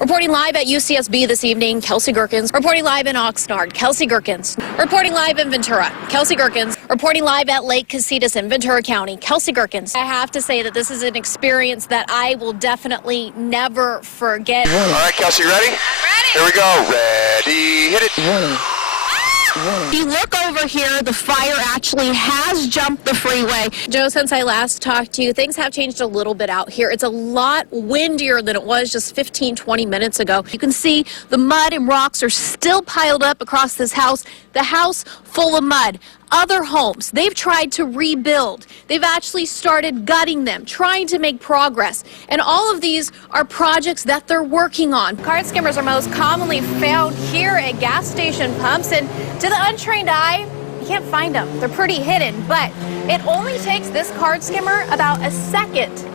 Reporting live at UCSB this evening, Kelsey Gerckens. Reporting live in Oxnard, Kelsey Gerckens. Reporting live in Ventura, Kelsey Gerckens. Reporting live at Lake Casitas in Ventura County, Kelsey Gerckens. I have to say that this is an experience that I will definitely never forget. All right, Kelsey, ready? I'm ready. Here we go. Ready, hit it. If you look over here, the fire actually has jumped the freeway. Joe, since I last talked to you, things have changed a little bit out here. It's a lot windier than it was just 15-20 minutes ago. You can see the mud and rocks are still piled up across this house. The house full of mud. Other homes, they've tried to rebuild. They've actually started gutting them, trying to make progress. And all of these are projects that they're working on. Card skimmers are most commonly found here at gas station pumps, and to the untrained eye, you can't find them. They're pretty hidden, but it only takes this card skimmer about a second.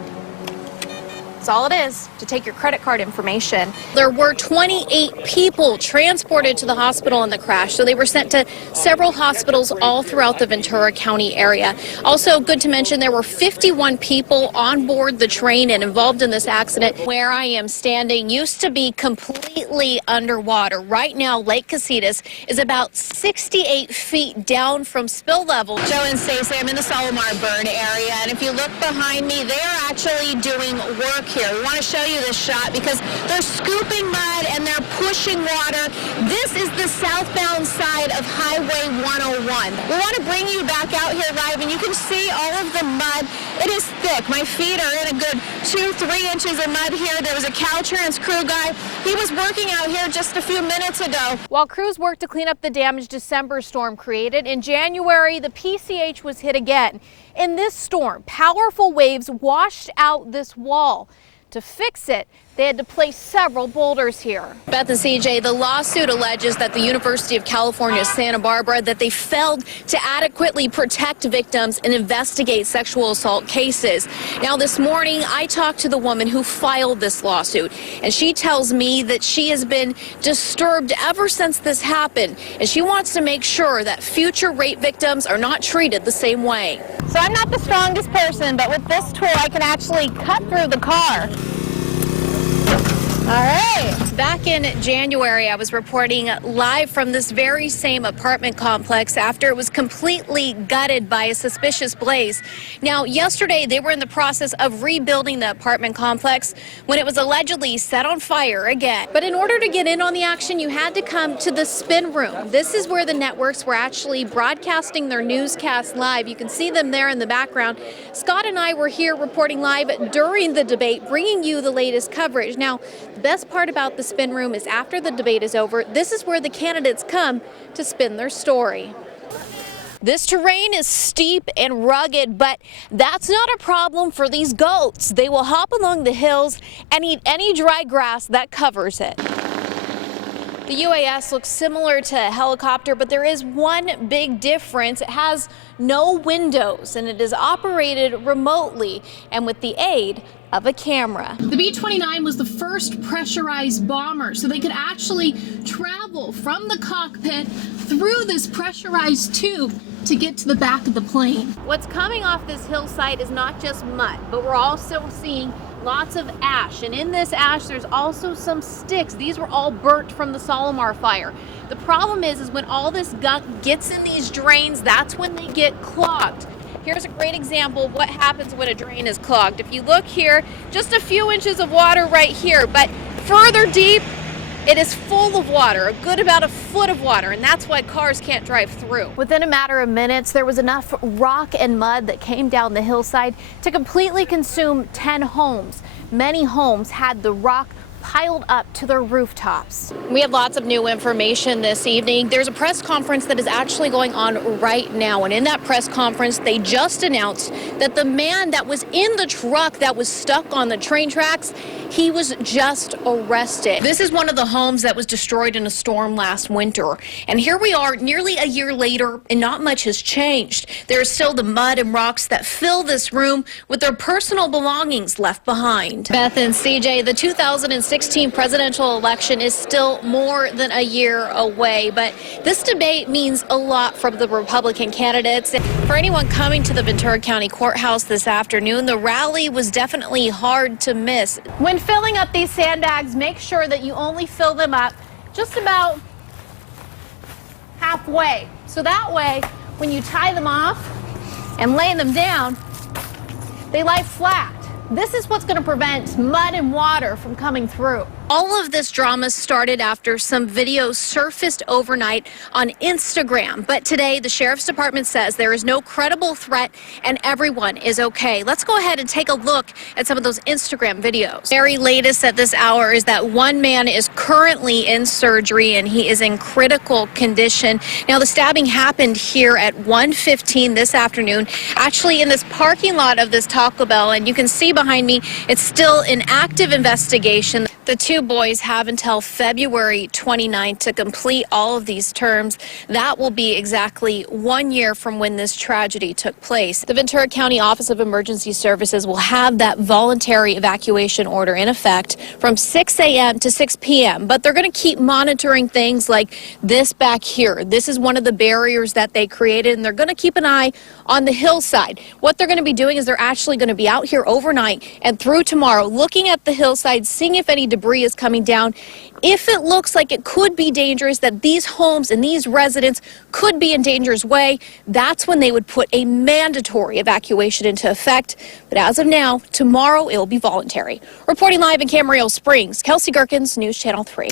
That's all it is, to take your credit card information. There were 28 people transported to the hospital in the crash, so they were sent to several hospitals all throughout the Ventura County area. Also, good to mention, there were 51 people on board the train and involved in this accident. Where I am standing used to be completely underwater. Right now, Lake Casitas is about 68 feet down from spill level. Joe and Stacey, I'm in the Solomar burn area, and if you look behind me, they are actually doing work here. We want to show you this shot because they're scooping mud and they're pushing water. This is the southbound side of Highway 101. We want to bring you back out here live, and you can see all of the mud. It is thick. My feet are in a good 2-3 inches of mud here. There was a Caltrans crew guy. He was working out here just a few minutes ago. While crews worked to clean up the damage December storm created, in January, the PCH was hit again. In this storm, powerful waves washed out this wall. To fix it, they had to place several boulders here. Beth and CJ, the lawsuit alleges that the University of California, Santa Barbara, that they failed to adequately protect victims and investigate sexual assault cases. Now, this morning, I talked to the woman who filed this lawsuit, and she tells me that she has been disturbed ever since this happened, and she wants to make sure that future rape victims are not treated the same way. So I'm not the strongest person, but with this tool, I can actually cut through the car. All right. Back in January, I was reporting live from this very same apartment complex after it was completely gutted by a suspicious blaze. Now, yesterday, they were in the process of rebuilding the apartment complex when it was allegedly set on fire again. But in order to get in on the action, you had to come to the spin room. This is where the networks were actually broadcasting their newscasts live. You can see them there in the background. Scott and I were here reporting live during the debate, bringing you the latest coverage. Now, the best part about the spin room is after the debate is over, this is where the candidates come to spin their story. This terrain is steep and rugged, but that's not a problem for these goats. They will hop along the hills and eat any dry grass that covers it. The UAS looks similar to a helicopter, but there is one big difference. It has no windows, and it is operated remotely and with the aid of a camera. The B-29 was the first pressurized bomber, so they could actually travel from the cockpit through this pressurized tube to get to the back of the plane. What's coming off this hillside is not just mud, but we're also seeing lots of ash, and in this ash there's also some sticks. These were all burnt from the Solomar fire. The problem is when all this gunk gets in these drains, that's when they get clogged. Here's a great example of what happens when a drain is clogged. If you look here, just a few inches of water right here, but further deep, it is full of water, a good about a foot of water, and that's why cars can't drive through. Within a matter of minutes, there was enough rock and mud that came down the hillside to completely consume 10 homes. Many homes had the rock piled up to their rooftops. We have lots of new information this evening. There's a press conference that is actually going on right now, and in that press conference, they just announced that the man that was in the truck that was stuck on the train tracks, he was just arrested. This is one of the homes that was destroyed in a storm last winter, and here we are nearly a year later, and not much has changed. There is still the mud and rocks that fill this room with their personal belongings left behind. Beth and CJ, the 2006 2016 presidential election is still more than a year away, but this debate means a lot from the Republican candidates. For anyone coming to the Ventura County Courthouse this afternoon, the rally was definitely hard to miss. When filling up these sandbags, make sure that you only fill them up just about halfway. So that way, when you tie them off and lay them down, they lie flat. This is what's going to prevent mud and water from coming through. All of this drama started after some videos surfaced overnight on Instagram. But today, the Sheriff's Department says there is no credible threat and everyone is okay. Let's go ahead and take a look at some of those Instagram videos. Very latest at this hour is that one man is currently in surgery and he is in critical condition. Now, the stabbing happened here at 1:15 this afternoon, actually in this parking lot of this Taco Bell. And you can see behind me, it's still an active investigation. The two boys have until February 29th to complete all of these terms. That will be exactly 1 year from when this tragedy took place. The Ventura County Office of Emergency Services will have that voluntary evacuation order in effect from 6 a.m. to 6 p.m. But they're going to keep monitoring things like this back here. This is one of the barriers that they created, and they're going to keep an eye on the hillside. What they're going to be doing is they're actually going to be out here overnight and through tomorrow looking at the hillside, seeing if any debris is coming down. If it looks like it could be dangerous, that these homes and these residents could be in danger's way, that's when they would put a mandatory evacuation into effect. But as of now, tomorrow it will be voluntary. Reporting live in Camarillo Springs, Kelsey Gerckens, News Channel 3.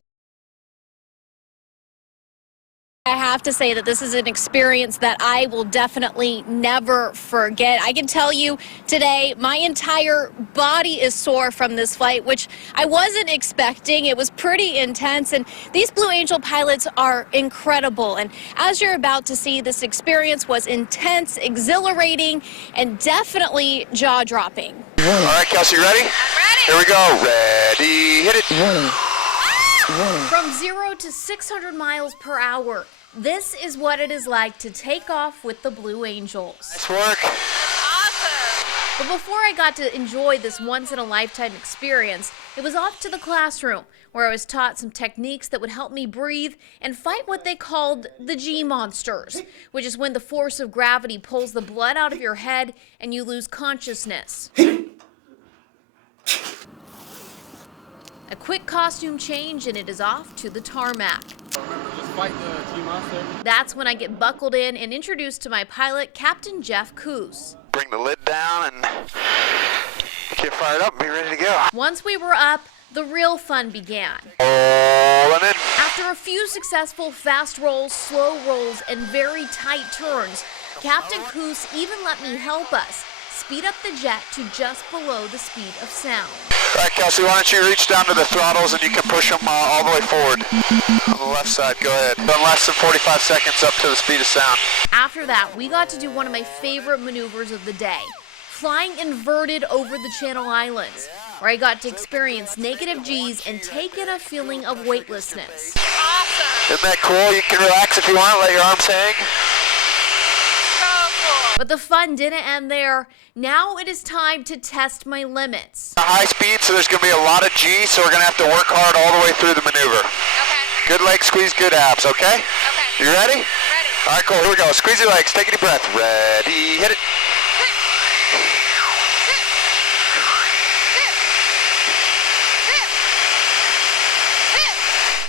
I have to say that this is an experience that I will definitely never forget. I can tell you today, my entire body is sore from this flight, which I wasn't expecting. It was pretty intense, and these Blue Angel pilots are incredible. And as you're about to see, this experience was intense, exhilarating, and definitely jaw-dropping. All right, Kelsey, ready? I'm ready. Here we go. Ready, hit it. From 0 to 600 miles per hour, this is what it is like to take off with the Blue Angels. Nice work. Awesome. But before I got to enjoy this once-in-a-lifetime experience, it was off to the classroom, where I was taught some techniques that would help me breathe and fight what they called the G-monsters, which is when the force of gravity pulls the blood out of your head and you lose consciousness. A quick costume change and it is off to the tarmac. Remember, just fight the G-monster. That's when I get buckled in and introduced to my pilot, Captain Jeff Coos. Bring the lid down and get fired up and be ready to go. Once we were up, the real fun began. Rolling in. After a few successful fast rolls, slow rolls, and very tight turns, Captain Coos even let me help us speed up the jet to just below the speed of sound. All right, Kelsey, why don't you reach down to the throttles and you can push them all the way forward. On the left side, go ahead. Done less than 45 seconds up to the speed of sound. After that, we got to do one of my favorite maneuvers of the day, flying inverted over the Channel Islands, where I got to experience negative G's and take in a feeling of weightlessness. Awesome. Isn't that cool? You can relax if you want, let your arms hang. But the fun didn't end there. Now it is time to test my limits. High speed, so there's going to be a lot of G, so we're going to have to work hard all the way through the maneuver. Okay. Good leg squeeze, good abs, okay? Okay. You ready? Ready. All right, cool. Here we go. Squeeze your legs. Take a deep breath. Ready, hit it.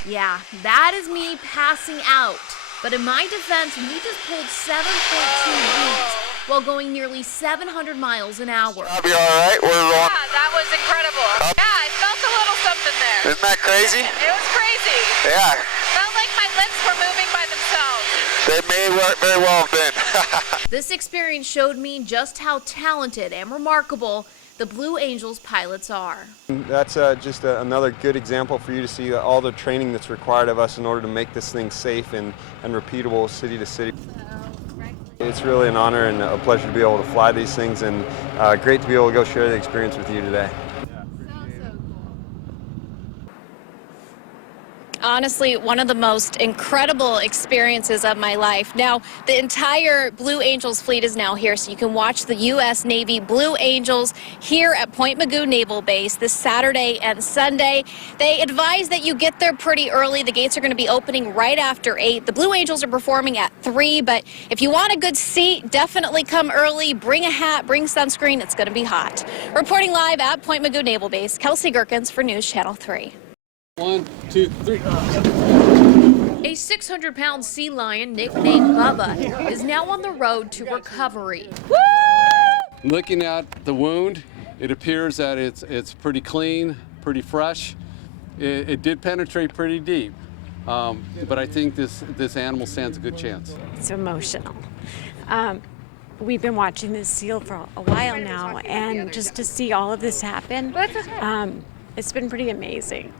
Yeah, that is me passing out. But in my defense, we just pulled 7.2 Gs while going nearly 700 miles an hour. I'll be all right. We're rolling. Yeah, that was incredible. Yeah, I felt a little something there. Isn't that crazy? It was crazy. Yeah. Felt like my lips were moving by themselves. They may very well have been. This experience showed me just how talented and remarkable the Blue Angels pilots are. That's just another good example for you to see all the training that's required of us in order to make this thing safe and repeatable city to city. It's really an honor and a pleasure to be able to fly these things, and great to be able to go share the experience with you today. Honestly, one of the most incredible experiences of my life. Now, the entire Blue Angels fleet is now here, so you can watch the U.S. Navy Blue Angels here at Point Mugu Naval Base this Saturday and Sunday. They advise that you get there pretty early. The gates are going to be opening right after 8. The Blue Angels are performing at 3, but if you want a good seat, definitely come early. Bring a hat, bring sunscreen. It's going to be hot. Reporting live at Point Mugu Naval Base, Kelsey Gerckens for News Channel 3. 1, 2, 3. A 600-pound sea lion nicknamed Bubba is now on the road to recovery. Looking at the wound, it appears that it's pretty clean, pretty fresh. It did penetrate pretty deep, but I think this animal stands a good chance. It's emotional. We've been watching this seal for a while now, and just to see all of this happen, it's been pretty amazing.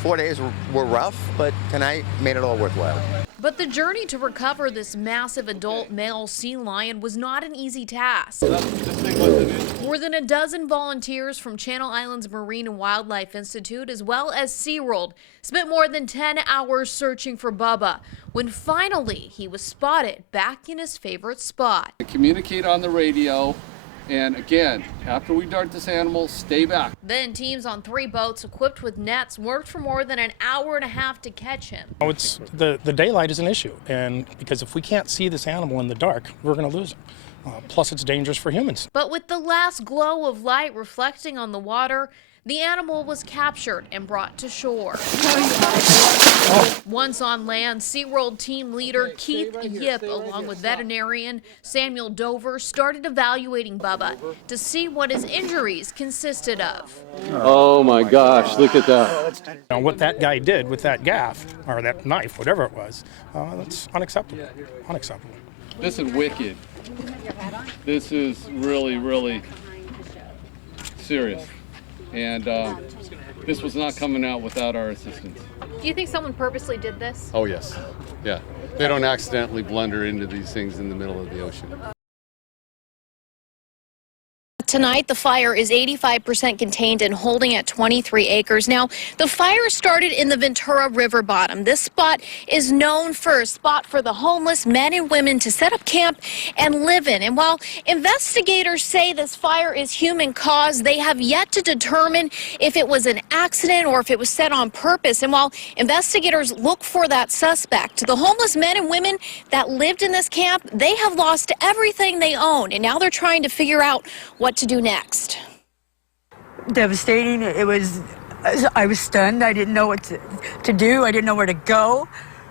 4 days were rough, but tonight made it all worthwhile. But the journey to recover this massive adult male sea lion was not an easy task. More than a dozen volunteers from Channel Islands Marine and Wildlife Institute, as well as SeaWorld, spent more than 10 hours searching for Bubba, when finally he was spotted back in his favorite spot. Communicate on the radio, and again, after we dart this animal, stay back. Then teams on 3 boats equipped with nets worked for more than an hour and a half to catch him. It's the daylight is an issue, and because if we can't see this animal in the dark, we're going to lose him. Plus, it's dangerous for humans. But with the last glow of light reflecting on the water, the animal was captured and brought to shore. Once on land, SeaWorld team leader KEYT, along with veterinarian Samuel Dover, started evaluating Bubba to see what his injuries consisted of. Oh my gosh, look at that. Now, what that guy did with that gaff, or that knife, whatever it was, that's unacceptable. Unacceptable. This is wicked. This is really, really serious. And this was not coming out without our assistance. Do you think someone purposely did this? Oh yes, yeah. They don't accidentally blunder into these things in the middle of the ocean. Tonight, the fire is 85% contained and holding at 23 acres. Now, the fire started in the Ventura River bottom. This spot is known for a spot for the homeless men and women to set up camp and live in. And while investigators say this fire is human caused, they have yet to determine if it was an accident or if it was set on purpose. And while investigators look for that suspect, the homeless men and women that lived in this camp, they have lost everything they own. And now they're trying to figure out what to do next. Devastating. I was stunned. I didn't know what to do. I didn't know where to go.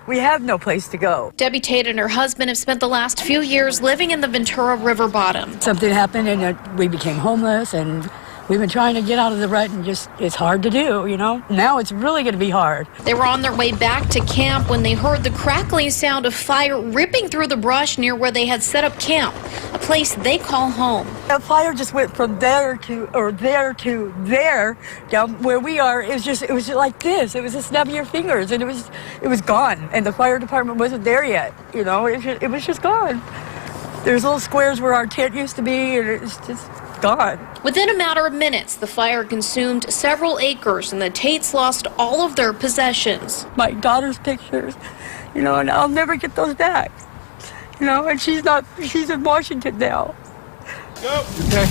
We have no place to go. Debbie Tate and her husband have spent the last few years living in the Ventura River bottom. Something happened and we became homeless, and we've been trying to get out of the rut, and it's hard to do, you know. Now it's really going to be hard. They were on their way back to camp when they heard the crackling sound of fire ripping through the brush near where they had set up camp, a place they call home. The fire just went from there to there, down where we are. It was just like this. It was a snap of your fingers, and it was gone. And the fire department wasn't there yet, you know. It was just gone. There's little squares where our tent used to be, and it's just gone. Within a matter of minutes, the fire consumed several acres, and the Tates lost all of their possessions. My daughter's pictures, you know, and I'll never get those back. You know, and she's in Washington now. Go. Okay.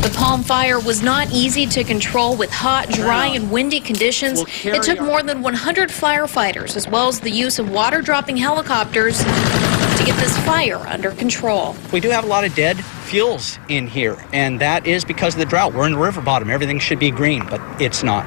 The Palm Fire was not easy to control with hot, dry, and windy conditions. It took more than 100 firefighters, as well as the use of water-dropping helicopters, to get this fire under control. We do have a lot of dead fuels in here, and that is because of the drought. We're in the river bottom. Everything should be green, but it's not.